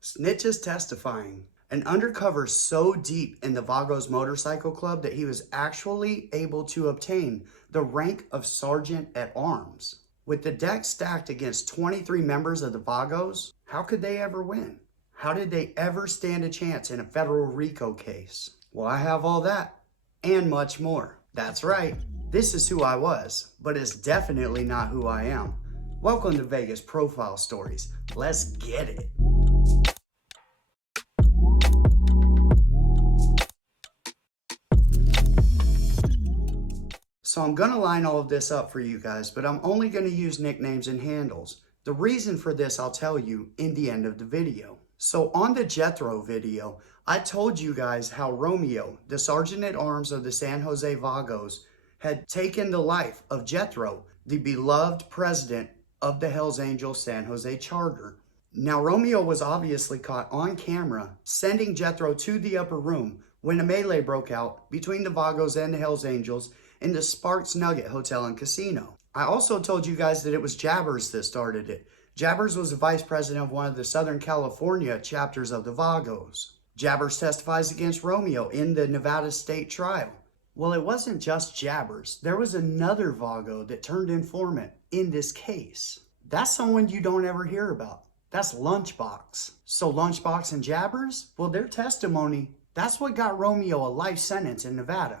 Snitches testifying. An undercover so deep in the Vagos motorcycle club that he was actually able to obtain the rank of sergeant at arms. With the deck stacked against 23 members of the Vagos, how could they ever win? How did they ever stand a chance in a Federal Rico case? Well, I have all that and much more. That's right. This is who I was, but it's definitely not who I am. Welcome to Vegas Profile Stories. Let's get it. So I'm going to line all of this up for you guys, but I'm only going to use nicknames and handles. The reason for this I'll tell you in the end of the video. So on the Jethro video, I told you guys how Romeo, the sergeant at arms of the San Jose Vagos, had taken the life of Jethro, the beloved president of the Hells Angels San Jose Charter. Now Romeo was obviously caught on camera sending Jethro to the upper room when a melee broke out between the Vagos and the Hells Angels in the Sparks Nugget Hotel and Casino. I also told you guys that it was Jabbers that started it. Jabbers was the vice president of one of the Southern California chapters of the Vagos. Jabbers testifies against Romeo in the Nevada state trial. Well, it wasn't just Jabbers. There was another Vago that turned informant in this case. That's someone you don't ever hear about. That's Lunchbox. So Lunchbox and Jabbers, well, their testimony, that's what got Romeo a life sentence in Nevada.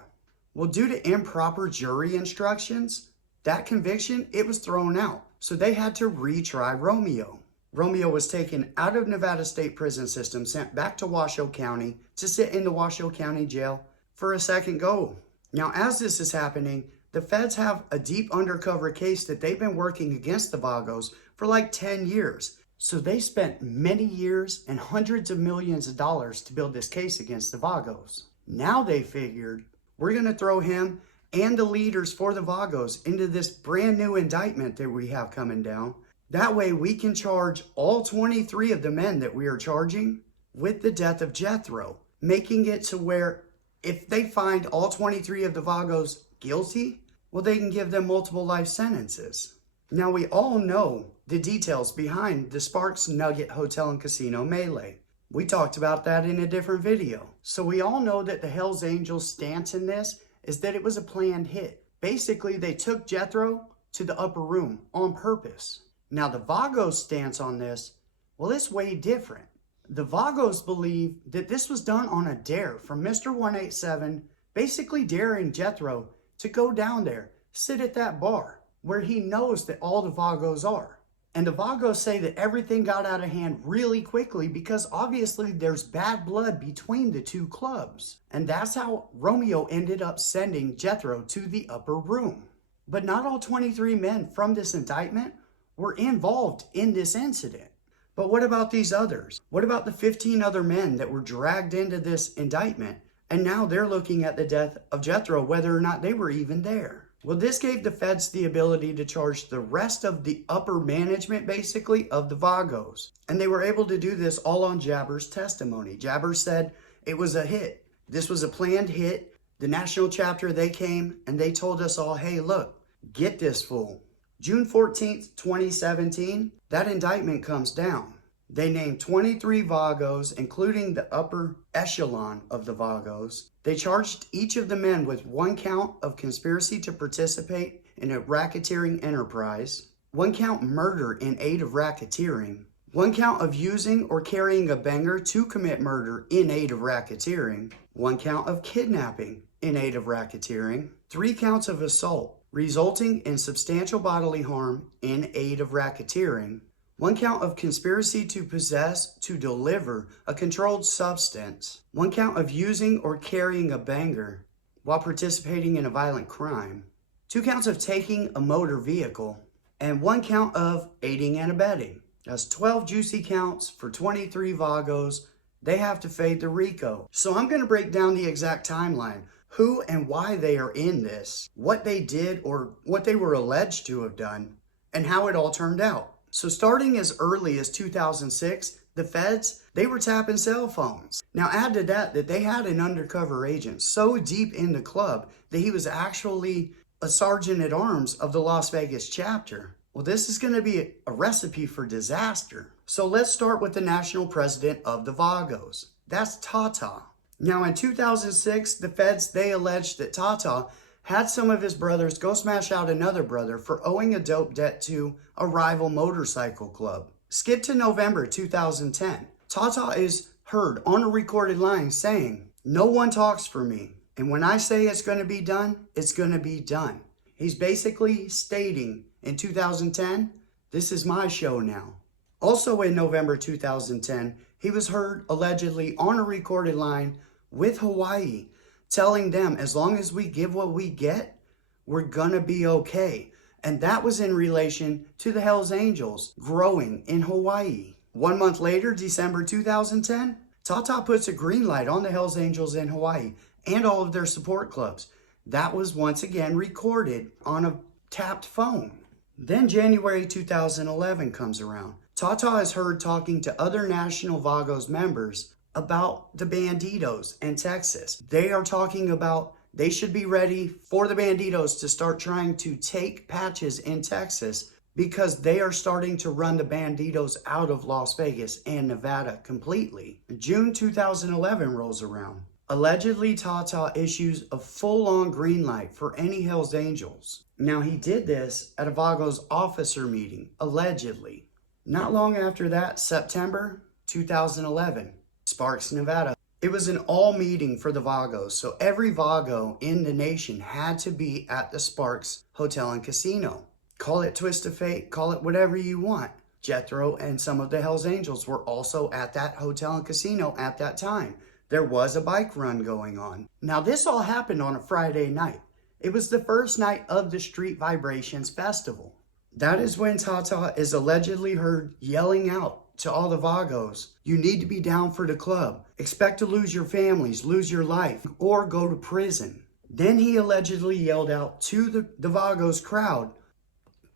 Well, due to improper jury instructions, that conviction, it was thrown out. So they had to retry Romeo. Romeo was taken out of Nevada State Prison System, sent back to Washoe County to sit in the Washoe County Jail for a second go. Now, as this is happening, the feds have a deep undercover case that they've been working against the Vagos for like 10 years. So they spent many years and hundreds of millions of dollars to build this case against the Vagos. Now they figured, we're going to throw him and the leaders for the Vagos into this brand new indictment that we have coming down. That way we can charge all 23 of the men that we are charging with the death of Jethro, making it to where if they find all 23 of the Vagos guilty, well, they can give them multiple life sentences. Now, we all know the details behind the Sparks Nugget Hotel and Casino melee. We talked about that in a different video. So we all know that the Hells Angels' stance in this is that it was a planned hit. Basically, they took Jethro to the upper room on purpose. Now, the Vagos' stance on this, well, it's way different. The Vagos believe that this was done on a dare from Mr. 187, basically daring Jethro to go down there, sit at that bar where he knows that all the Vagos are. And the Vagos say that everything got out of hand really quickly because obviously there's bad blood between the two clubs. And that's how Romeo ended up sending Jethro to the upper room. But not all 23 men from this indictment were involved in this incident. But what about these others? What about the 15 other men that were dragged into this indictment? And now they're looking at the death of Jethro, whether or not they were even there. Well, this gave the feds the ability to charge the rest of the upper management, basically, of the Vagos. And they were able to do this all on Jabbers' testimony. Jabbers said it was a hit. This was a planned hit. The national chapter, they came and they told us all, hey, look, get this fool. June 14th, 2017, that indictment comes down. They named 23 Vagos, including the upper echelon of the Vagos. They charged each of the men with 1 count of conspiracy to participate in a racketeering enterprise, 1 count murder in aid of racketeering, 1 count of using or carrying a banger to commit murder in aid of racketeering, 1 count of kidnapping in aid of racketeering, 3 counts of assault resulting in substantial bodily harm in aid of racketeering, 1 count of conspiracy to possess, to deliver a controlled substance, 1 count of using or carrying a banger while participating in a violent crime, 2 counts of taking a motor vehicle, and 1 count of aiding and abetting. That's 12 juicy counts for 23 Vagos. They have to fade the Rico. So I'm going to break down the exact timeline, who and why they are in this, what they did or what they were alleged to have done, and how it all turned out. So starting as early as 2006, the feds, they were tapping cell phones. Now add to that they had an undercover agent so deep in the club that he was actually a sergeant at arms of the Las Vegas chapter. Well, this is going to be a recipe for disaster. So let's start with the national president of the Vagos. That's Tata. Now in 2006, the feds, they alleged that Tata had some of his brothers go smash out another brother for owing a dope debt to a rival motorcycle club. Skip to November 2010. Tata is heard on a recorded line saying, "No one talks for me. And when I say it's going to be done, it's going to be done." He's basically stating in 2010, this is my show now. Also in November 2010, he was heard allegedly on a recorded line with Hawaii, telling them as long as we give what we get, we're gonna be okay. And that was in relation to the Hells Angels growing in Hawaii. 1 month later, December 2010, Tata puts a green light on the Hells Angels in Hawaii and all of their support clubs. That was once again recorded on a tapped phone. Then January 2011 comes around. Tata is heard talking to other National Vagos members about the Banditos in Texas. They are talking about they should be ready for the Banditos to start trying to take patches in Texas because they are starting to run the Banditos out of Las Vegas and Nevada completely. June 2011 rolls around. Allegedly, Tata issues a full-on green light for any Hells Angels. Now, he did this at a Vagos officer meeting, allegedly. Not long after that, September 2011, Sparks, Nevada. It was an all meeting for the Vagos, so every Vago in the nation had to be at the Sparks Hotel and Casino. Call it twist of fate, call it whatever you want. Jethro and some of the Hells Angels were also at that hotel and casino at that time. There was a bike run going on. Now, this all happened on a Friday night. It was the first night of the Street Vibrations Festival. That is when Tata is allegedly heard yelling out to all the Vagos, "You need to be down for the club. Expect to lose your families, lose your life, or go to prison." Then he allegedly yelled out to the Vagos crowd,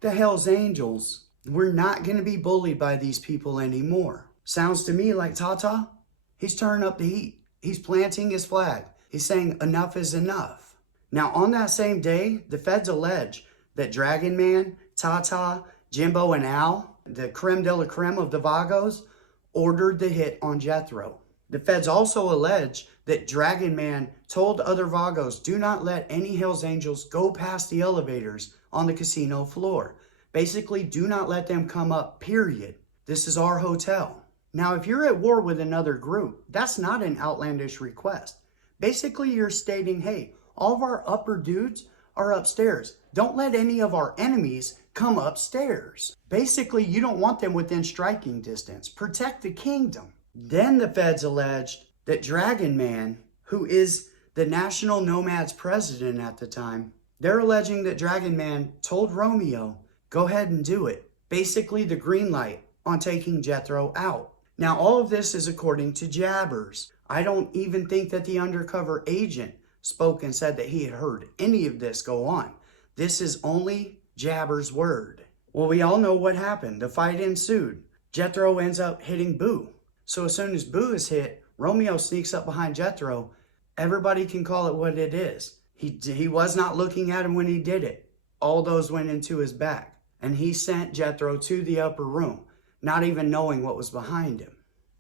"The Hells Angels, we're not going to be bullied by these people anymore." Sounds to me like Tata, he's turning up the heat. He's planting his flag. He's saying enough is enough. Now, on that same day, the feds allege that Dragon Man, Tata, Jimbo, and Al, the creme de la creme of the Vagos, ordered the hit on Jethro. The feds also allege that Dragon Man told other Vagos, "Do not let any Hells Angels go past the elevators on the casino floor. Basically, do not let them come up, period. This is our hotel." Now, if you're at war with another group, that's not an outlandish request. Basically, you're stating, hey, all of our upper dudes are upstairs. Don't let any of our enemies come upstairs. Basically, you don't want them within striking distance. Protect the kingdom. Then the feds alleged that Dragon Man, who is the National Nomads president at the time, they're alleging that Dragon Man told Romeo, "Go ahead and do it." Basically, the green light on taking Jethro out. Now, all of this is according to Jabbers. I don't even think that the undercover agent spoke and said that he had heard any of this go on. This is only Jabbers' word. Well, we all know what happened. The fight ensued. Jethro ends up hitting Boo. So as soon as Boo is hit, Romeo sneaks up behind Jethro. Everybody can call it what it is. He was not looking at him when he did it. All those went into his back. And he sent Jethro to the upper room, not even knowing what was behind him.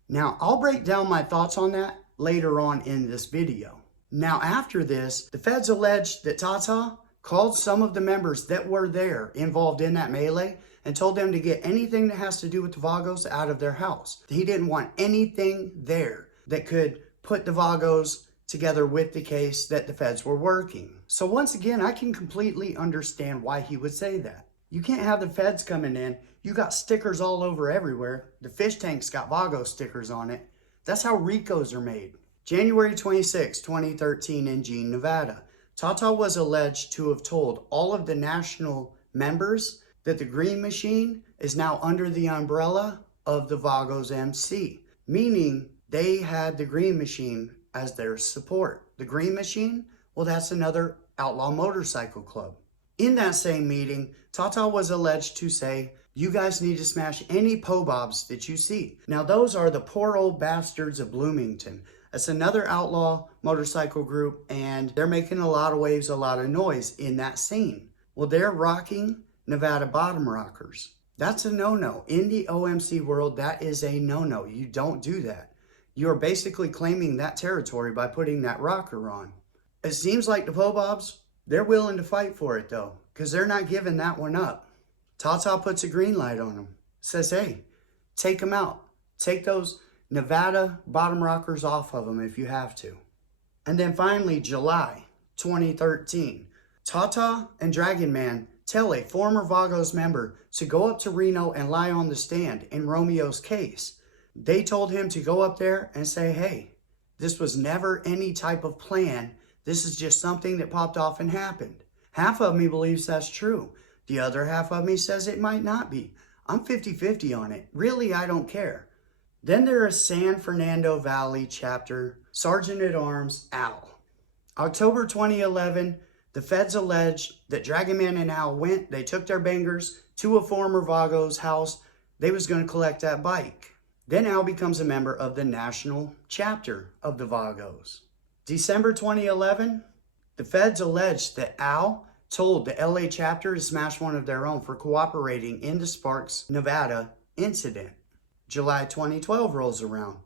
Now, I'll break down my thoughts on that later on in this video. Now, after this, the feds alleged that Tata called some of the members that were there involved in that melee and told them to get anything that has to do with the Vagos out of their house. He didn't want anything there that could put the Vagos together with the case that the feds were working. So once again, I can completely understand why he would say that. You can't have the feds coming in. You got stickers all over everywhere. The fish tank's got Vago stickers on it. That's how Ricos are made. January 26, 2013 in Jean, Nevada. Tata was alleged to have told all of the national members that the Green Machine is now under the umbrella of the Vagos MC, meaning they had the Green Machine as their support. The Green Machine, well, that's another outlaw motorcycle club. In that same meeting, Tata was alleged to say, "You guys need to smash any po-bobs that you see." Now, those are the Poor Old Bastards of Bloomington. It's another outlaw motorcycle group, and they're making a lot of waves, a lot of noise in that scene. Well, they're rocking Nevada bottom rockers. That's a no-no. In the OMC world, that is a no-no. You don't do that. You are basically claiming that territory by putting that rocker on. It seems like the Pobobs, they're willing to fight for it though, because they're not giving that one up. Tata puts a green light on them. Says, hey, take them out. Take those Nevada bottom rockers off of them if you have to. And then finally, July 2013, Tata and Dragon Man tell a former Vagos member to go up to Reno and lie on the stand in Romeo's case. They told him to go up there and say, hey, this was never any type of plan. This is just something that popped off and happened. Half of me believes that's true. The other half of me says it might not be. I'm 50-50 on it. Really, I don't care. Then there is San Fernando Valley Chapter Sergeant at Arms Al. October 2011, the feds alleged that Dragon Man and Al they took their bangers to a former Vagos house. They was going to collect that bike. Then Al becomes a member of the national chapter of the Vagos. December 2011, the feds alleged that Al told the LA chapter to smash one of their own for cooperating in the Sparks, Nevada incident. July 2012 rolls around.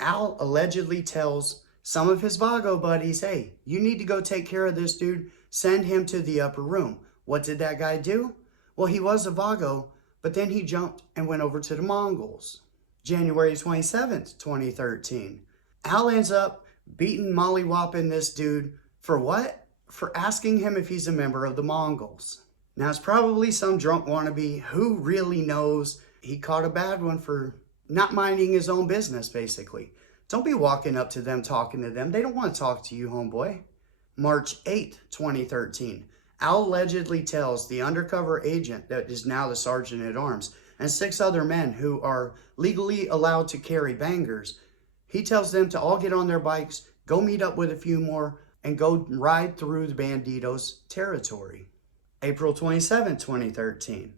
Al allegedly tells some of his Vago buddies, hey, you need to go take care of this dude. Send him to the upper room. What did that guy do? Well, he was a Vago, but then he jumped and went over to the Mongols. January 27th, 2013. Al ends up beating, mollywopping this dude for what? For asking him if he's a member of the Mongols. Now, it's probably some drunk wannabe who really knows. He caught a bad one for not minding his own business, basically. Don't be walking up to them, talking to them. They don't want to talk to you, homeboy. March 8th, 2013. Al allegedly tells the undercover agent that is now the sergeant at arms and 6 other men who are legally allowed to carry bangers. He tells them to all get on their bikes, go meet up with a few more, and go ride through the Banditos territory. April 27, 2013.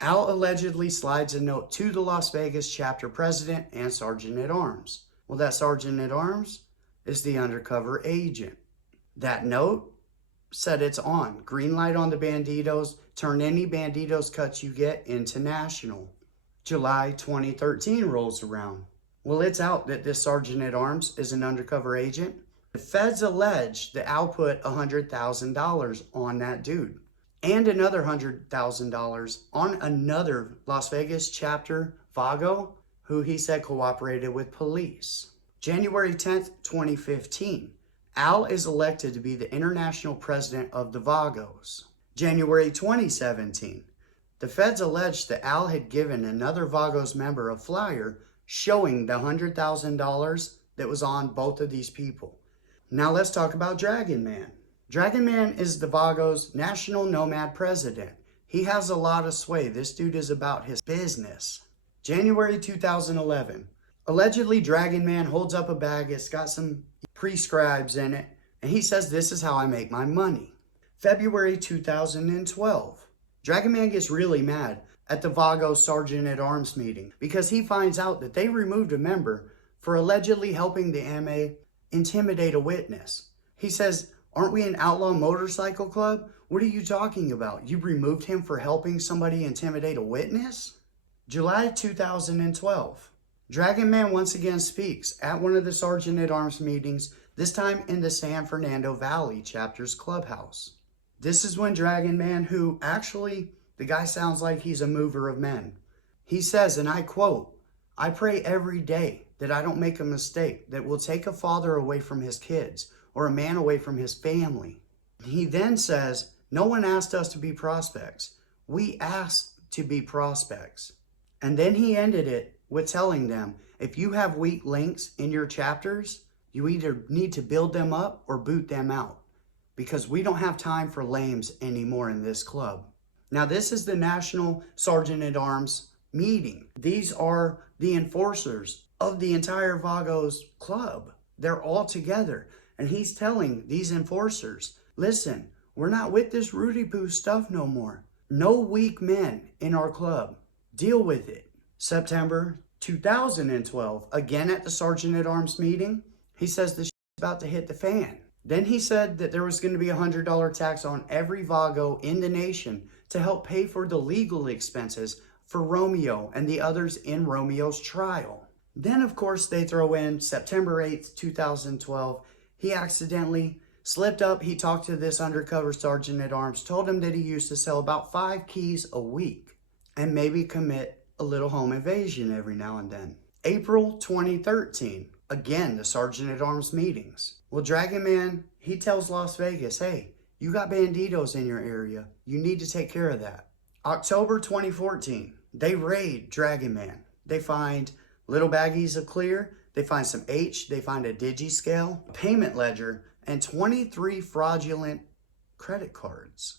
Al allegedly slides a note to the Las Vegas chapter president and sergeant at arms. Well, that sergeant at arms is the undercover agent. That note said it's on. Green light on the Banditos. Turn any Banditos cuts you get into national. July 2013 rolls around. Well, it's out that this sergeant at arms is an undercover agent. The feds allege that Al put $100,000 on that dude and another $100,000 on another Las Vegas chapter Vago who he said cooperated with police. January 10th, 2015, Al is elected to be the international president of the Vagos. January 2017, the feds alleged that Al had given another Vagos member a flyer showing the $100,000 that was on both of these people. Now let's talk about Dragon Man. Dragon Man is the Vagos national nomad president. He has a lot of sway. This dude is about his business. January 2011. Allegedly, Dragon Man holds up a bag. It's got some prescribes in it. And he says, this is how I make my money. February 2012. Dragon Man gets really mad at the Vagos Sergeant at Arms meeting because he finds out that they removed a member for allegedly helping the MA intimidate a witness. He says, aren't we an outlaw motorcycle club? What are you talking about? You removed him for helping somebody intimidate a witness? July 2012. Dragon Man once again speaks at one of the Sergeant at Arms meetings, this time in the San Fernando Valley chapter's clubhouse. This is when Dragon Man, who actually, the guy sounds like he's a mover of men. He says, and I quote, I pray every day that I don't make a mistake that will take a father away from his kids or a man away from his family. He then says, no one asked us to be prospects. We asked to be prospects. And then he ended it with telling them, if you have weak links in your chapters, you either need to build them up or boot them out, because we don't have time for lames anymore in this club. Now, this is the National Sergeant at Arms meeting. These are the enforcers of the entire Vagos club. They're all together. And he's telling these enforcers, listen, we're not with this Rudy Poo stuff no more. No weak men in our club. Deal with it. September 2012, again at the Sergeant at Arms meeting, he says this shit's about to hit the fan. Then he said that there was going to be a $100 tax on every Vago in the nation to help pay for the legal expenses for Romeo and the others in Romeo's trial. Then, of course, they throw in September 8th, 2012. He accidentally slipped up. He talked to this undercover sergeant at arms, told him that he used to sell about 5 keys a week and maybe commit a little home invasion every now and then. April 2013, again, the sergeant at arms meetings. Well, Dragon Man, he tells Las Vegas, hey, you got banditos in your area. You need to take care of that. October 2014, they raid Dragon Man. They find little baggies of clear. They find some H. They find a digi-scale, a payment ledger, and 23 fraudulent credit cards.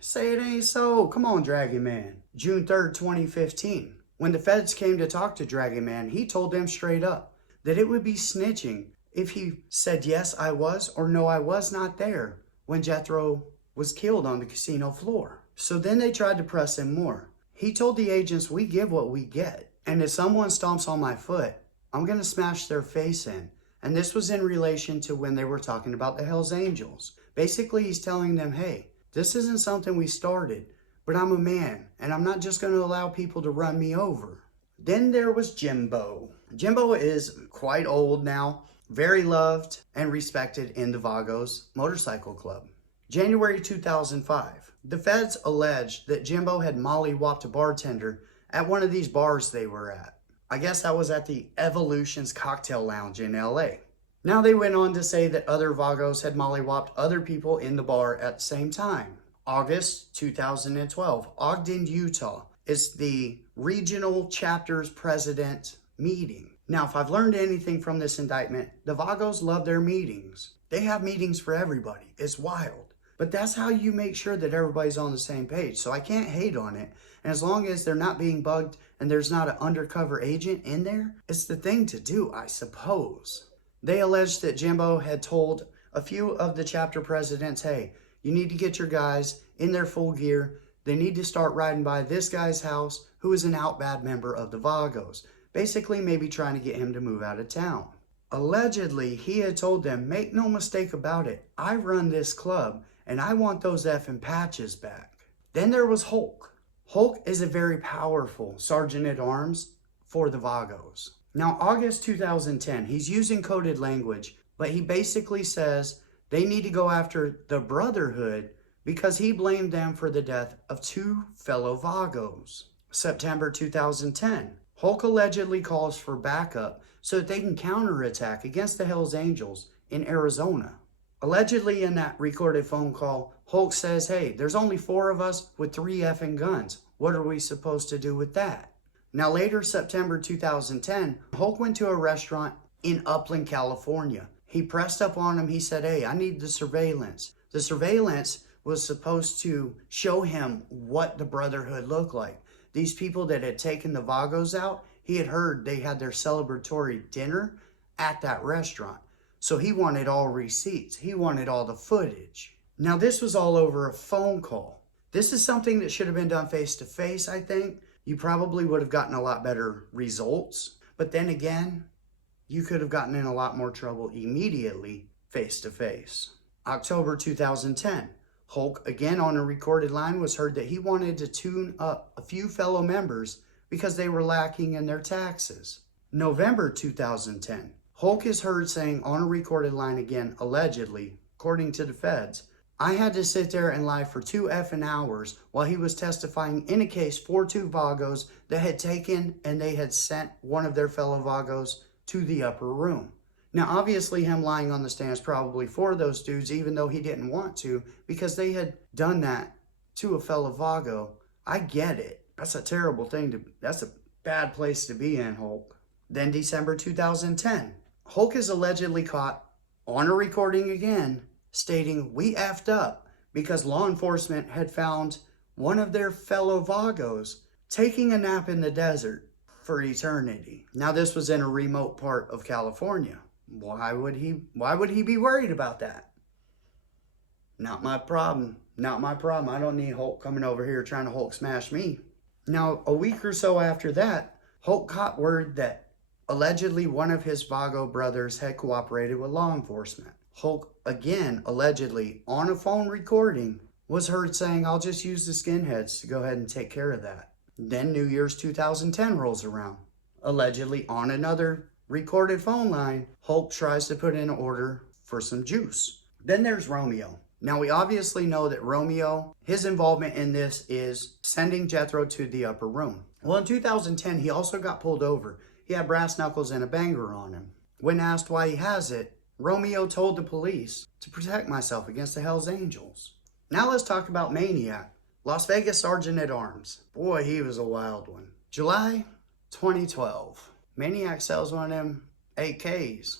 Say it ain't so. Come on, Dragon Man. June 3rd, 2015. When the feds came to talk to Dragon Man, he told them straight up that it would be snitching if he said, yes, I was, or no, I was not there when Jethro was killed on the casino floor. So then they tried to press him more. He told the agents, we give what we get. And if someone stomps on my foot, I'm going to smash their face in. And this was in relation to when they were talking about the Hells Angels. Basically, he's telling them, hey, this isn't something we started, but I'm a man, and I'm not just going to allow people to run me over. Then there was Jimbo. Jimbo is quite old now, very loved and respected in the Vagos Motorcycle Club. January 2005, the feds alleged that Jimbo had mollywopped a bartender at one of these bars they were at. I guess that was at the Evolutions Cocktail Lounge in LA. Now they went on to say that other Vagos had mollywopped other people in the bar at the same time. August 2012, Ogden, Utah is the regional chapter's president meeting. Now, if I've learned anything from this indictment, the Vagos love their meetings. They have meetings for everybody. It's wild. But that's how you make sure that everybody's on the same page. So I can't hate on it. And as long as they're not being bugged and there's not an undercover agent in there, it's the thing to do, I suppose. They alleged that Jimbo had told a few of the chapter presidents, hey, you need to get your guys in their full gear. They need to start riding by this guy's house who is an out-bad member of the Vagos. Basically, maybe trying to get him to move out of town. Allegedly, he had told them, make no mistake about it, I run this club and I want those effing patches back. Then there was Hulk. Hulk is a very powerful sergeant at arms for the Vagos. Now, August 2010, he's using coded language, but he basically says they need to go after the Brotherhood because he blamed them for the death of 2 fellow Vagos. September 2010, Hulk allegedly calls for backup so that they can counterattack against the Hells Angels in Arizona. Allegedly in that recorded phone call, Hulk says, hey, there's only 4 of us with 3 effing guns. What are we supposed to do with that? Now later, September 2010, Hulk went to a restaurant in Upland, California. He pressed up on him. He said, hey, I need the surveillance. The surveillance was supposed to show him what the Brotherhood looked like. These people that had taken the Vagos out, he had heard they had their celebratory dinner at that restaurant. So he wanted all receipts. He wanted all the footage. Now this was all over a phone call. This is something that should have been done face to face, I think. You probably would have gotten a lot better results. But then again, you could have gotten in a lot more trouble immediately face to face. October 2010, Hulk, again on a recorded line, was heard that he wanted to tune up a few fellow members because they were lacking in their taxes. November 2010, Hulk is heard saying on a recorded line again, allegedly, according to the feds, I had to sit there and lie for 2 effing hours while he was testifying in a case for 2 Vagos that had taken and they had sent one of their fellow Vagos to the upper room. Now, obviously, him lying on the stand is probably for those dudes, even though he didn't want to, because they had done that to a fellow Vago. I get it. That's a terrible thing that's a bad place to be in, Hulk. Then December 2010, Hulk is allegedly caught on a recording again, stating, we effed up because law enforcement had found one of their fellow Vagos taking a nap in the desert for eternity. Now, this was in a remote part of California. Why would he be worried about that? Not my problem. Not my problem. I don't need Hulk coming over here trying to Hulk smash me. Now, a week or so after that, Hulk caught word that allegedly one of his Vago brothers had cooperated with law enforcement. Hulk, again, allegedly, on a phone recording, was heard saying, I'll just use the skinheads to go ahead and take care of that. Then New Year's 2010 rolls around. Allegedly on another recorded phone line, Hulk tries to put in an order for some juice. Then there's Romeo. Now we obviously know that Romeo, his involvement in this is sending Jethro to the upper room. Well, in 2010, he also got pulled over. He had brass knuckles and a banger on him. When asked why he has it, Romeo told the police to protect myself against the Hells Angels. Now let's talk about Maniac, Las Vegas Sergeant at Arms. Boy, he was a wild one. July 2012. Maniac sells one of them AKs.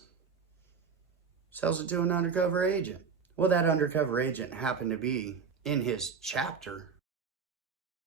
Sells it to an undercover agent. Well, that undercover agent happened to be in his chapter.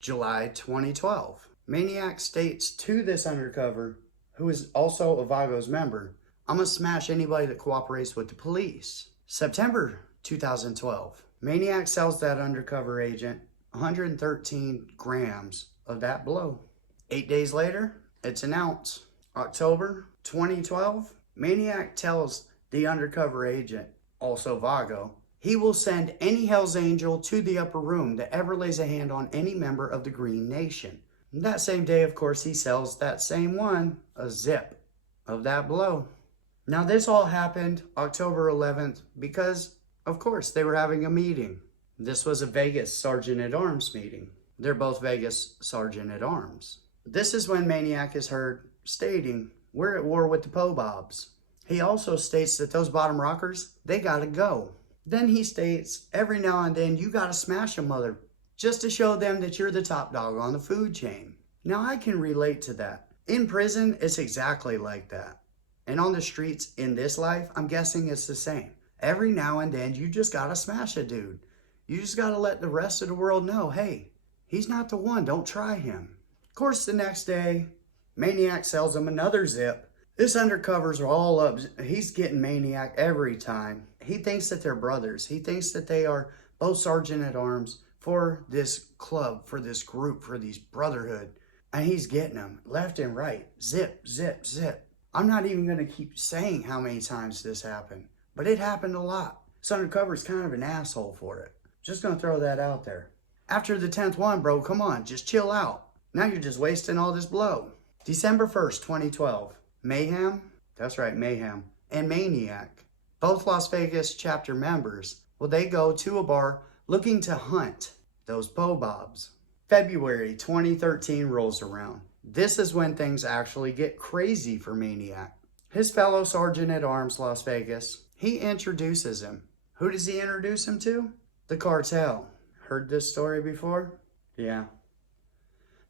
July 2012. Maniac states to this undercover, who is also a Vagos member, I'm gonna smash anybody that cooperates with the police. September 2012. Maniac sells that undercover agent 113 grams of that blow. 8 days later, it's an ounce. October 2012, Maniac tells the undercover agent, also Vago, he will send any Hells Angel to the upper room that ever lays a hand on any member of the Green Nation. And that same day, of course, he sells that same one a zip of that blow. Now this all happened October 11th because, of course, they were having a meeting. This was a Vegas Sergeant at Arms meeting. They're both Vegas Sergeant at Arms. This is when Maniac is heard stating, we're at war with the Po-Bobs. He also states that those bottom rockers, they gotta go. Then he states, every now and then you gotta smash a mother just to show them that you're the top dog on the food chain. Now I can relate to that. In prison, it's exactly like that. And on the streets in this life, I'm guessing it's the same. Every now and then you just gotta smash a dude. You just gotta let the rest of the world know, hey, he's not the one, don't try him. Of course, the next day, Maniac sells him another zip. This undercover's all up. He's getting Maniac every time. He thinks that they're brothers. He thinks that they are both Sergeant at Arms for this club, for this group, for these brotherhood. And he's getting them left and right. Zip, zip, zip. I'm not even going to keep saying how many times this happened, but it happened a lot. This undercover's kind of an asshole for it. Just going to throw that out there. After the 10th one, bro, come on, just chill out. Now you're just wasting all this blow. December 1st, 2012. Mayhem, that's right, Mayhem, and Maniac, both Las Vegas chapter members, well, they go to a bar looking to hunt those Po-Bobs. February 2013 rolls around. This is when things actually get crazy for Maniac. His fellow Sergeant at Arms, Las Vegas, he introduces him. Who does he introduce him to? The cartel. Heard this story before? Yeah.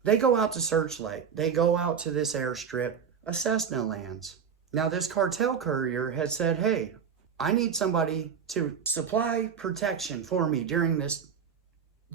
They go out to Searchlight. They go out to this airstrip, a Cessna lands. Now this cartel courier had said, hey, I need somebody to supply protection for me during this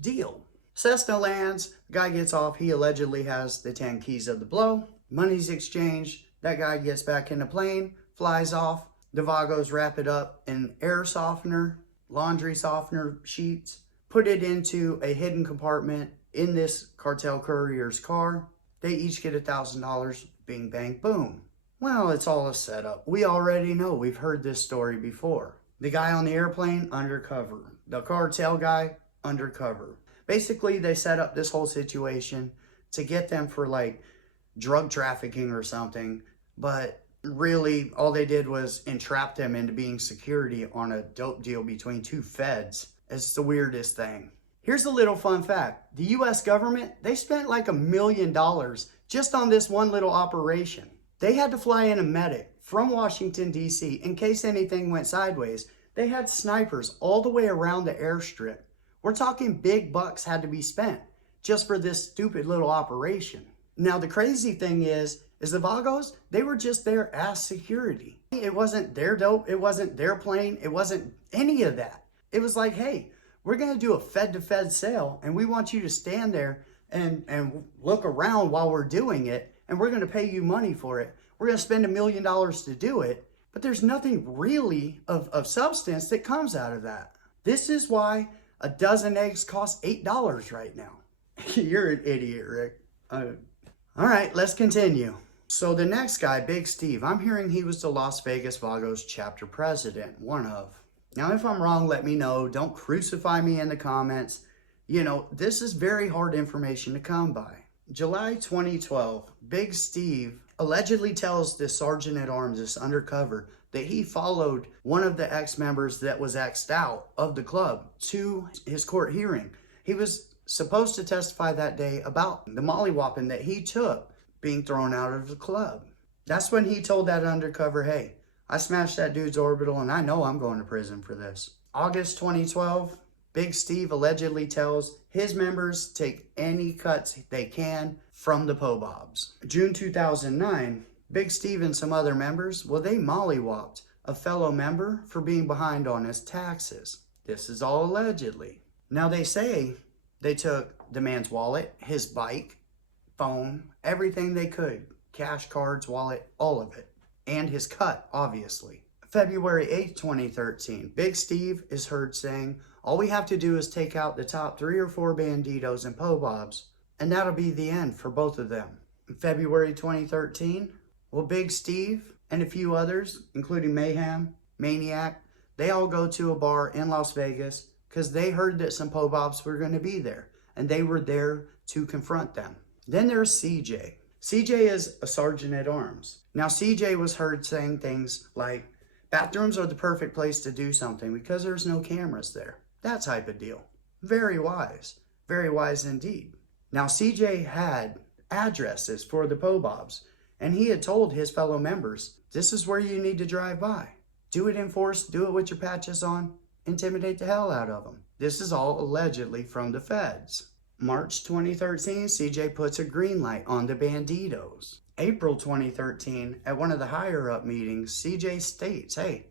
deal. Cessna lands, the guy gets off, he allegedly has the 10 keys of the blow. Money's exchanged, that guy gets back in the plane, flies off. The Vagos wrap it up in air softener, laundry softener sheets, put it into a hidden compartment in this cartel courier's car. They each get $1,000, bing, bang, boom. Well, it's all a setup. We already know, we've heard this story before. The guy on the airplane, undercover. The cartel guy, undercover. Basically, they set up this whole situation to get them for like drug trafficking or something, but really all they did was entrap them into being security on a dope deal between two feds. It's the weirdest thing. Here's a little fun fact. The US government, they spent like $1 million just on this one little operation. They had to fly in a medic from Washington, D.C. in case anything went sideways. They had snipers all the way around the airstrip. We're talking big bucks had to be spent just for this stupid little operation. Now, the crazy thing is the Vagos, they were just there as security. It wasn't their dope. It wasn't their plane. It wasn't any of that. It was like, hey, we're going to do a Fed-to-Fed sale, and we want you to stand there and look around while we're doing it, and we're going to pay you money for it. We're going to spend $1 million to do it, but there's nothing really of substance that comes out of that. This is why a dozen eggs cost $8 right now. You're an idiot, Rick. All right, let's continue. So the next guy, Big Steve, I'm hearing he was the Las Vegas Vagos chapter president, one of. Now, if I'm wrong, let me know. Don't crucify me in the comments. You know, this is very hard information to come by. July 2012, Big Steve allegedly tells this sergeant at arms, this undercover, that he followed one of the ex-members that was X'd out of the club to his court hearing. He was supposed to testify that day about the mollywopping that he took being thrown out of the club. That's when he told that undercover, hey, I smashed that dude's orbital and I know I'm going to prison for this. August 2012, Big Steve allegedly tells his members take any cuts they can from the POBOBs. June 2009, Big Steve and some other members, well, they mollywopped a fellow member for being behind on his taxes. This is all allegedly. Now they say they took the man's wallet, his bike, phone, everything they could, cash, cards, wallet, all of it, and his cut, obviously. February 8th, 2013, Big Steve is heard saying, all we have to do is take out the top 3 or 4 banditos and POBOBs, and that'll be the end for both of them. In February 2013, well, Big Steve and a few others, including Mayhem, Maniac, they all go to a bar in Las Vegas because they heard that some POBOBs were going to be there, and they were there to confront them. Then there's CJ. CJ is a sergeant at arms. Now, CJ was heard saying things like, bathrooms are the perfect place to do something because there's no cameras there. That type of deal. Very wise indeed. Now, CJ had addresses for the POBOBs, and he had told his fellow members, this is where you need to drive by. Do it in force, do it with your patches on, intimidate the hell out of them. This is all allegedly from the feds. March 2013, CJ puts a green light on the banditos. April 2013, at one of the higher up meetings, CJ states, hey,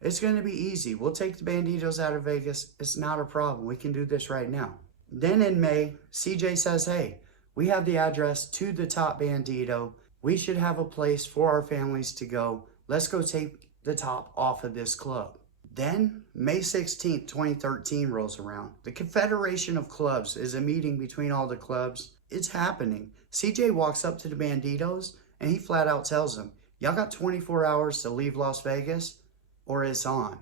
it's going to be easy. We'll take the banditos out of Vegas. It's not a problem. We can do this right now. Then in May, CJ says, hey, we have the address to the top bandito. We should have a place for our families to go. Let's go take the top off of this club. Then May 16th, 2013 rolls around. The Confederation of Clubs is a meeting between all the clubs. It's happening. CJ walks up to the banditos and he flat out tells them, y'all got 24 hours to leave Las Vegas or it's on.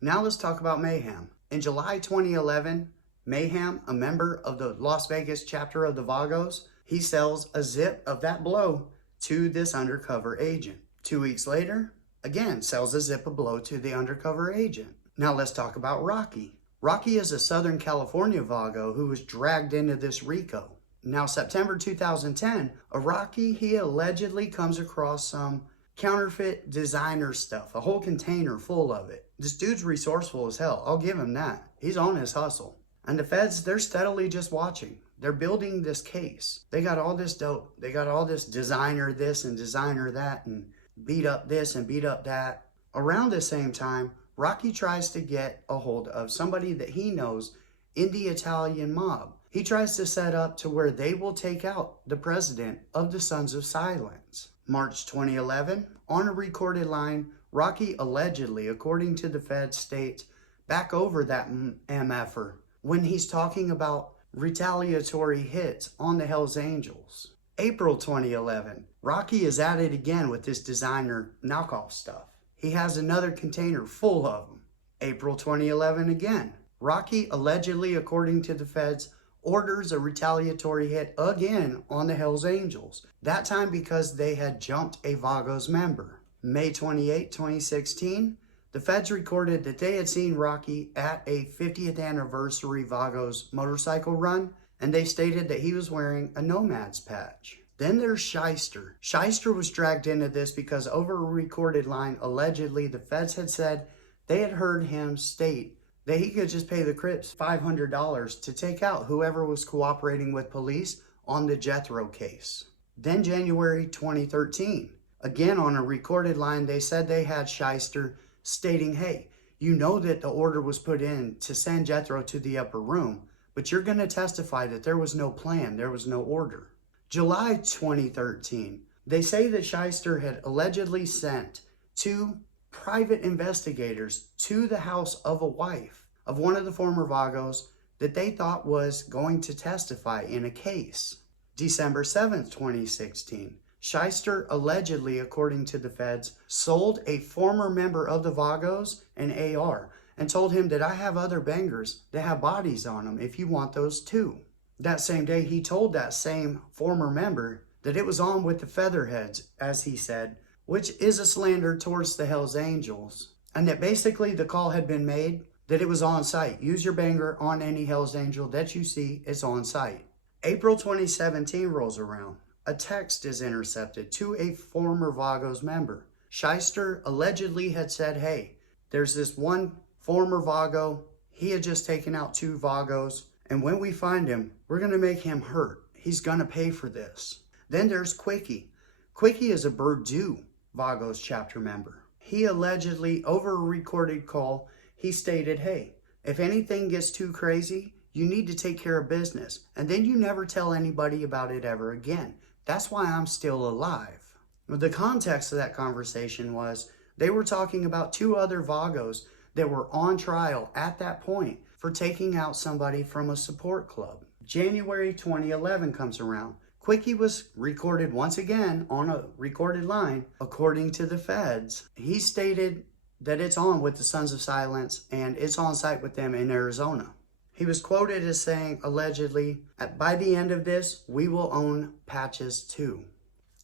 Now let's talk about Mayhem. In July 2011, Mayhem, a member of the Las Vegas chapter of the Vagos, he sells a zip of that blow to this undercover agent. 2 weeks later, again, sells a zip of blow to the undercover agent. Now let's talk about Rocky. Rocky is a Southern California Vago who was dragged into this Rico. Now, September 2010, Rocky, he allegedly comes across some counterfeit designer stuff, a whole container full of it. This dude's resourceful as hell. I'll give him that. He's on his hustle. And the feds, they're steadily just watching. They're building this case. They got all this dope. They got all this designer this and designer that and beat up this and beat up that. Around the same time, Rocky tries to get a hold of somebody that he knows in the Italian mob. He tries to set up to where they will take out the president of the Sons of Silence. March 2011, on a recorded line, Rocky allegedly, according to the Fed, states back over that MFer when he's talking about retaliatory hits on the Hells Angels. April 2011, Rocky is at it again with this designer knockoff stuff. He has another container full of them. April 2011 again. Rocky allegedly, according to the feds, orders a retaliatory hit again on the Hells Angels. That time because they had jumped a Vagos member. May 28, 2016, the feds recorded that they had seen Rocky at a 50th anniversary Vagos motorcycle run, and they stated that he was wearing a Nomad's patch. Then there's Shyster. Shyster was dragged into this because over a recorded line, allegedly the feds had said they had heard him state that he could just pay the Crips $500 to take out whoever was cooperating with police on the Jethro case. Then January 2013, again on a recorded line, they said they had Shyster stating, hey, you know that the order was put in to send Jethro to the upper room, but you're going to testify that there was no plan, there was no order. July 2013, they say that Shyster had allegedly sent 2 private investigators to the house of a wife of one of the former Vagos that they thought was going to testify in a case. December 7th, 2016, Shyster allegedly, according to the feds, sold a former member of the Vagos an AR and told him that I have other bangers that have bodies on them if you want those too. That same day, he told that same former member that it was on with the Featherheads, as he said, which is a slander towards the Hells Angels. And that basically the call had been made that it was on site. Use your banger on any Hells Angel that you see, it's on site. April 2017 rolls around. A text is intercepted to a former Vagos member. Shyster allegedly had said, hey, there's this one former Vago. He had just taken out 2 Vagos. And when we find him, we're going to make him hurt. He's going to pay for this. Then there's Quickie. Quickie is a Purdue Vagos chapter member. He allegedly, over a recorded call, he stated, hey, if anything gets too crazy, you need to take care of business. And then you never tell anybody about it ever again. That's why I'm still alive. The context of that conversation was they were talking about 2 other Vagos that were on trial at that point for taking out somebody from a support club. January 2011 comes around. Quickie was recorded once again on a recorded line. According to the feds, he stated that it's on with the Sons of Silence and it's on site with them in Arizona. He was quoted as saying, allegedly, by the end of this, we will own patches too.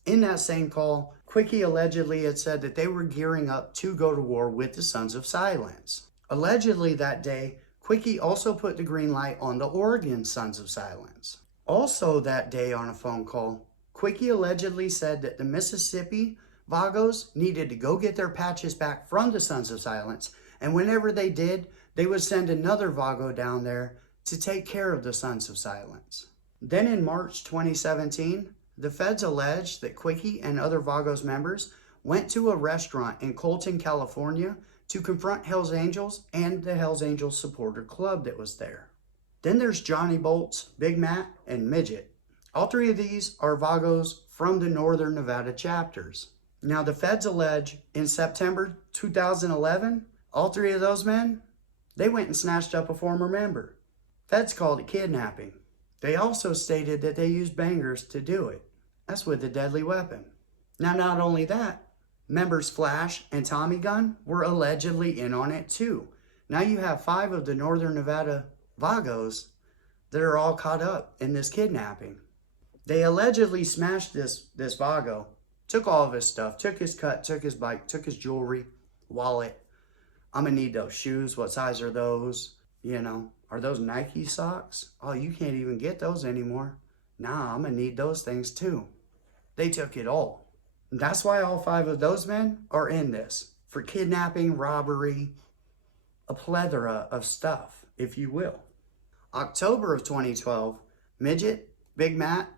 In that same call, Quickie allegedly had said that they were gearing up to go to war with the Sons of Silence. Allegedly that day, Quickie also put the green light on the Oregon Sons of Silence. Also that day on a phone call, Quickie allegedly said that the Mississippi Vagos needed to go get their patches back from the Sons of Silence, and whenever they did, they would send another Vago down there to take care of the Sons of Silence. Then in March 2017, the feds alleged that Quickie and other Vagos members went to a restaurant in Colton, California to confront Hells Angels and the Hells Angels supporter club that was there. Then there's Johnny Bolts, Big Matt, and Midget. All 3 of these are Vagos from the Northern Nevada chapters. Now the feds allege in September 2011, all 3 of those men, they went and snatched up a former member. Feds called it kidnapping. They also stated that they used bangers to do it. That's with a deadly weapon. Now not only that, members Flash and Tommy Gun were allegedly in on it too. Now you have 5 of the Northern Nevada Vagos that are all caught up in this kidnapping. They allegedly smashed this Vago, took all of his stuff, took his cut, took his bike, took his jewelry, wallet. I'm gonna need those shoes. What size are those? You know, are those Nike socks? Oh, you can't even get those anymore. Nah, I'm gonna need those things too. They took it all. That's why all 5 of those men are in this for kidnapping, robbery, a plethora of stuff, if you will. October of 2012, Midget, Big Matt,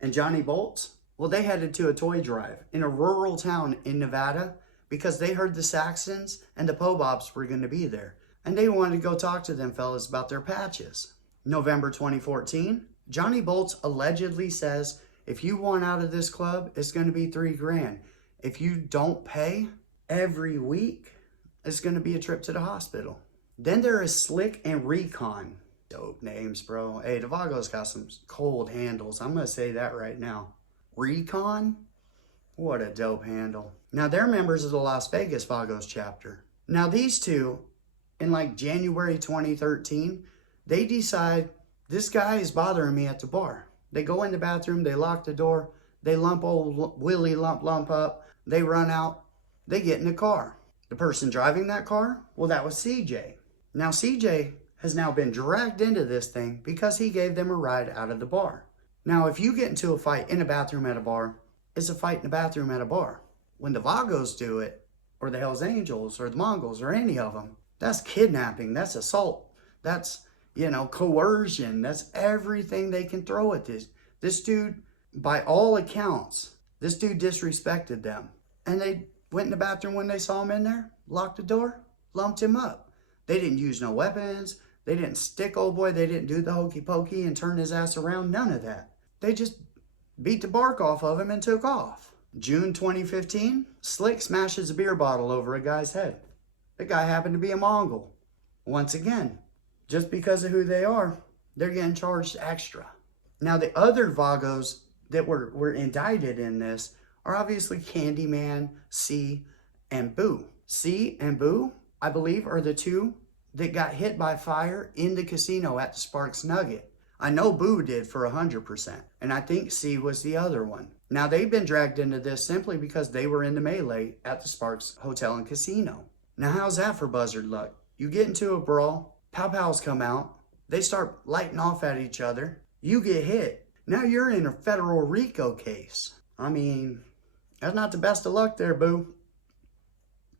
and Johnny Bolts, well, they headed to a toy drive in a rural town in Nevada because they heard the Saxons and the Pobops were going to be there. And they wanted to go talk to them fellas about their patches. November 2014, Johnny Bolts allegedly says, if you want out of this club, it's going to be $3 grand. If you don't pay every week, it's going to be a trip to the hospital. Then there is Slick and Recon. Dope names, bro. Hey, the Vagos got some cold handles. I'm going to say that right now. Recon? What a dope handle. Now, they're members of the Las Vegas Vagos chapter. Now, these 2, in like January 2013, they decide, this guy is bothering me at the bar. They go in the bathroom, they lock the door, they lump old Willie lump up, they run out, they get in the car. The person driving that car, well, that was CJ. Now, CJ has now been dragged into this thing because he gave them a ride out of the bar. Now, if you get into a fight in a bathroom at a bar, it's a fight in a bathroom at a bar. When the Vagos do it, or the Hells Angels, or the Mongols, or any of them, that's kidnapping, that's assault, that's, coercion, that's everything they can throw at this. This dude, by all accounts, this dude disrespected them. And they went in the bathroom when they saw him in there, locked the door, lumped him up. They didn't use no weapons. They didn't stick old boy. They didn't do the hokey pokey and turn his ass around. None of that. They just beat the bark off of him and took off. June 2015, Slick smashes a beer bottle over a guy's head. The guy happened to be a Mongol. Once again, just because of who they are, they're getting charged extra. Now, the other Vagos that were indicted in this are obviously Candyman, C, and Boo. C and Boo, I believe, are the 2 that got hit by fire in the casino at the Sparks Nugget. I know Boo did for 100%, and I think C was the other one. Now, they've been dragged into this simply because they were in the melee at the Sparks Hotel and Casino. Now, how's that for buzzard luck? You get into a brawl, pow-pows come out, they start lighting off at each other, you get hit. Now you're in a Federal Rico case. I mean, that's not the best of luck there, Boo.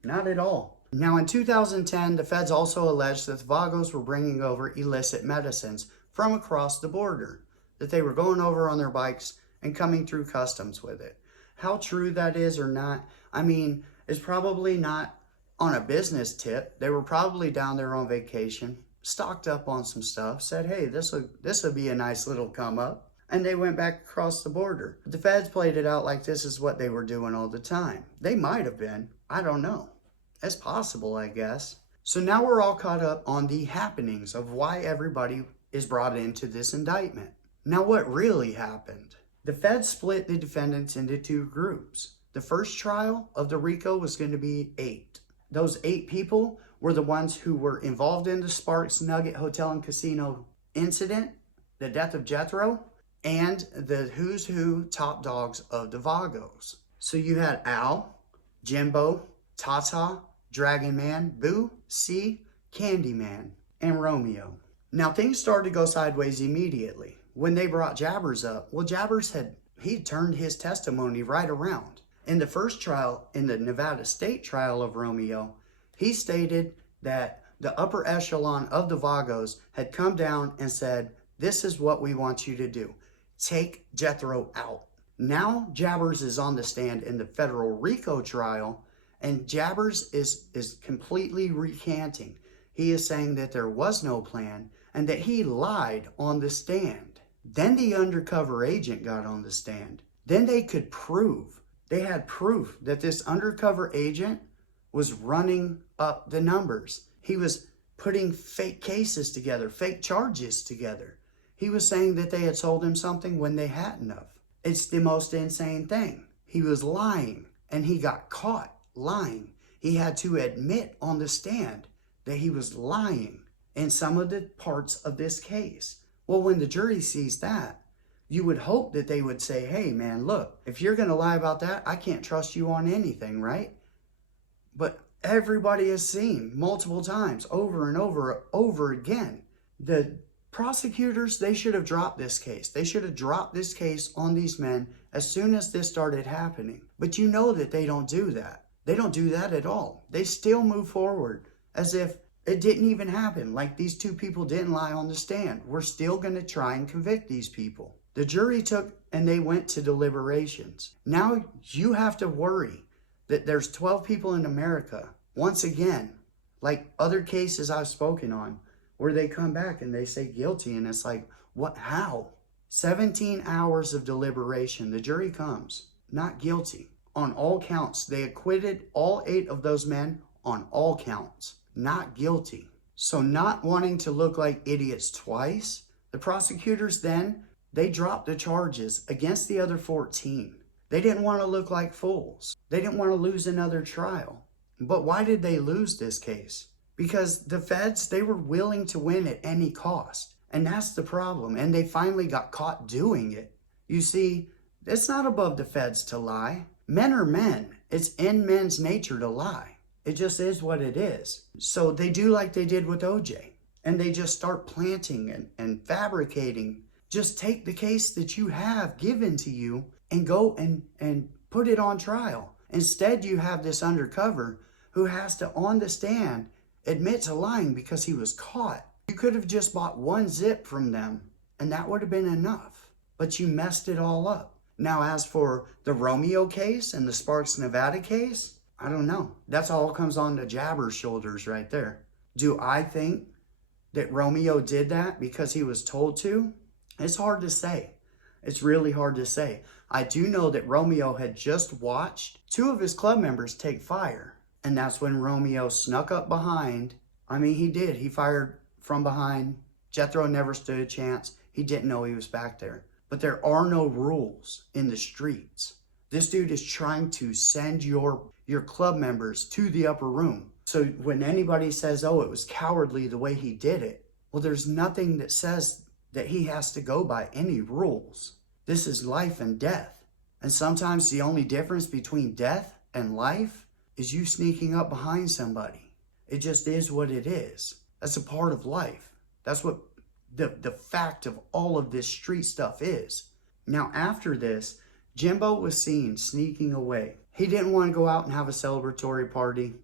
Not at all. Now, in 2010, the feds also alleged that the Vagos were bringing over illicit medicines from across the border, that they were going over on their bikes and coming through customs with it. How true that is or not, I mean, it's probably not on a business tip. They were probably down there on vacation, stocked up on some stuff, said, hey, this will be a nice little come up, and they went back across the border. But the feds played it out like this is what they were doing all the time. They might have been. I don't know. It's possible, I guess. So now we're all caught up on the happenings of why everybody is brought into this indictment. Now, what really happened? The feds split the defendants into two groups. The first trial of the RICO was going to be 8. Those 8 people were the ones who were involved in the Sparks Nugget Hotel and Casino incident, the death of Jethro, and the who's who top dogs of the Vagos. So you had Al, Jimbo, Tata, Dragon Man, Boo, C, Candyman, and Romeo. Now things started to go sideways immediately. When they brought Jabbers up, well, Jabbers he turned his testimony right around. In the first trial, in the Nevada state trial of Romeo, he stated that the upper echelon of the Vagos had come down and said, this is what we want you to do. Take Jethro out. Now Jabbers is on the stand in the Federal Rico trial, and Jabbers is completely recanting. He is saying that there was no plan and that he lied on the stand. Then the undercover agent got on the stand. Then they had proof that this undercover agent was running up the numbers. He was putting fake cases together, fake charges together. He was saying that they had sold him something when they hadn't have. It's the most insane thing. He was lying, and he got caught lying. He had to admit on the stand that he was lying in some of the parts of this case. Well, when the jury sees that, you would hope that they would say, hey man, look, if you're going to lie about that, I can't trust you on anything, right? But everybody has seen multiple times, over and over again, the prosecutors, they should have dropped this case. They should have dropped this case on these men as soon as this started happening. But you know that they don't do that. They don't do that at all. They still move forward as if it didn't even happen, like these 2 people didn't lie on the stand. We're still going to try and convict these people. The jury took and they went to deliberations. Now you have to worry that there's 12 people in America, once again, like other cases I've spoken on, where they come back and they say guilty, and it's like, what, how? 17 hours of deliberation, the jury comes, not guilty. On all counts, they acquitted all 8 of those men on all counts, not guilty. So not wanting to look like idiots twice, the prosecutors then, they dropped the charges against the other 14. They didn't want to look like fools. They didn't want to lose another trial. But why did they lose this case? Because the feds, they were willing to win at any cost. And that's the problem. And they finally got caught doing it. You see, it's not above the feds to lie. Men are men. It's in men's nature to lie. It just is what it is. So they do like they did with OJ. And they just start planting and fabricating. Just take the case that you have given to you and go and put it on trial. Instead, you have this undercover who has to, on the stand, admit to lying because he was caught. You could have just bought 1 zip from them and that would have been enough. But you messed it all up. Now, as for the Romeo case and the Sparks Nevada case, I don't know. That's all comes on to Jabber's shoulders right there. Do I think that Romeo did that because he was told to? It's hard to say. It's really hard to say. I do know that Romeo had just watched 2 of his club members take fire. And that's when Romeo snuck up behind. I mean, he did. He fired from behind. Jethro never stood a chance. He didn't know he was back there. But there are no rules in the streets. This dude is trying to send your club members to the upper room. So when anybody says, oh, it was cowardly the way he did it, well, there's nothing that says that he has to go by any rules. This is life and death. And sometimes the only difference between death and life is you sneaking up behind somebody. It just is what it is. That's a part of life. That's what the fact of all of this street stuff is. Now, after this, Jimbo was seen sneaking away. He didn't want to go out and have a celebratory party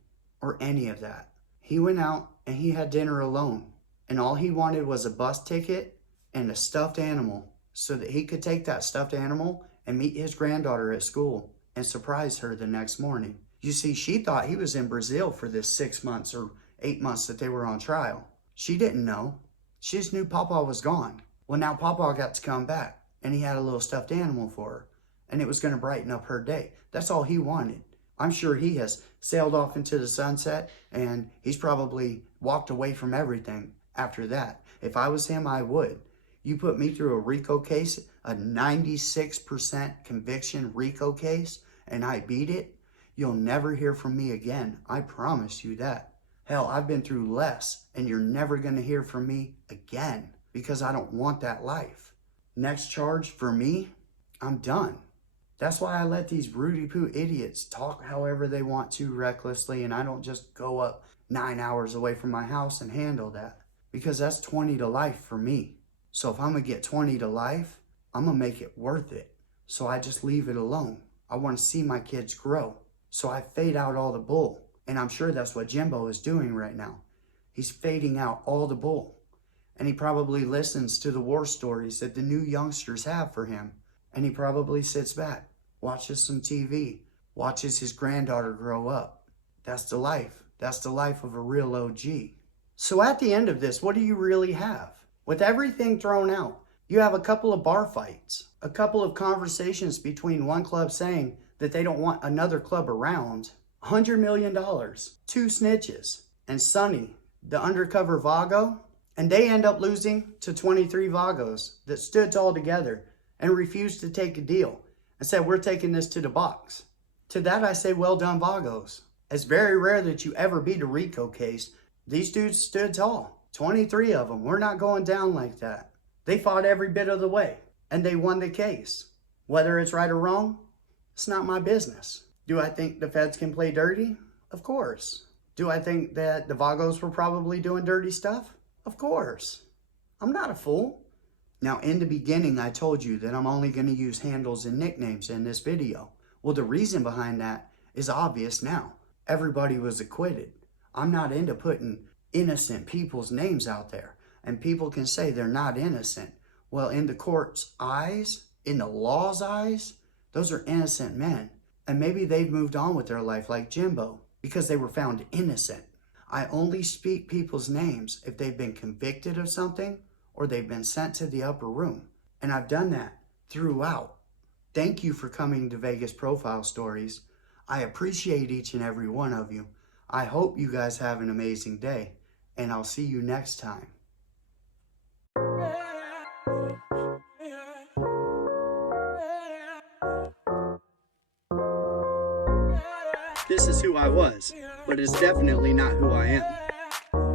or any of that. He went out and he had dinner alone. And all he wanted was a bus ticket and a stuffed animal so that he could take that stuffed animal and meet his granddaughter at school and surprise her the next morning. You see, she thought he was in Brazil for this 6 months or 8 months that they were on trial. She didn't know. She just knew Papa was gone. Well, now Papa got to come back and he had a little stuffed animal for her and it was going to brighten up her day. That's all he wanted. I'm sure he has sailed off into the sunset and he's probably walked away from everything after that. If I was him, I would. You put me through a RICO case, a 96% conviction RICO case, and I beat it, you'll never hear from me again. I promise you that. Hell, I've been through less, and you're never going to hear from me again because I don't want that life. Next charge for me, I'm done. That's why I let these Rudy-poo idiots talk however they want to recklessly, and I don't just go up 9 hours away from my house and handle that because that's 20 to life for me. So if I'm going to get 20 to life, I'm going to make it worth it. So I just leave it alone. I want to see my kids grow. So I fade out all the bull. And I'm sure that's what Jimbo is doing right now. He's fading out all the bull. And he probably listens to the war stories that the new youngsters have for him. And he probably sits back, watches some TV, watches his granddaughter grow up. That's the life. That's the life of a real OG. So at the end of this, what do you really have? With everything thrown out, you have a couple of bar fights, a couple of conversations between one club saying that they don't want another club around, $100 million, 2 snitches, and Sonny, the undercover Vago, and they end up losing to 23 Vagos that stood tall together and refused to take a deal and said, we're taking this to the box. To that I say, well done, Vagos. It's very rare that you ever beat a RICO case. These dudes stood tall. 23 of them. We're not going down like that. They fought every bit of the way, and they won the case. Whether it's right or wrong, it's not my business. Do I think the feds can play dirty? Of course. Do I think that the Vagos were probably doing dirty stuff? Of course. I'm not a fool. Now, in the beginning, I told you that I'm only going to use handles and nicknames in this video. Well, the reason behind that is obvious now. Everybody was acquitted. I'm not into putting innocent people's names out there, and people can say they're not innocent. Well, in the court's eyes, in the law's eyes, those are innocent men, and maybe they've moved on with their life like Jimbo because they were found innocent. I only speak people's names if they've been convicted of something or they've been sent to the upper room, and I've done that throughout. Thank you for coming to Vegas Profile Stories. I appreciate each and every one of you. I hope you guys have an amazing day, and I'll see you next time. This is who I was, but it's definitely not who I am.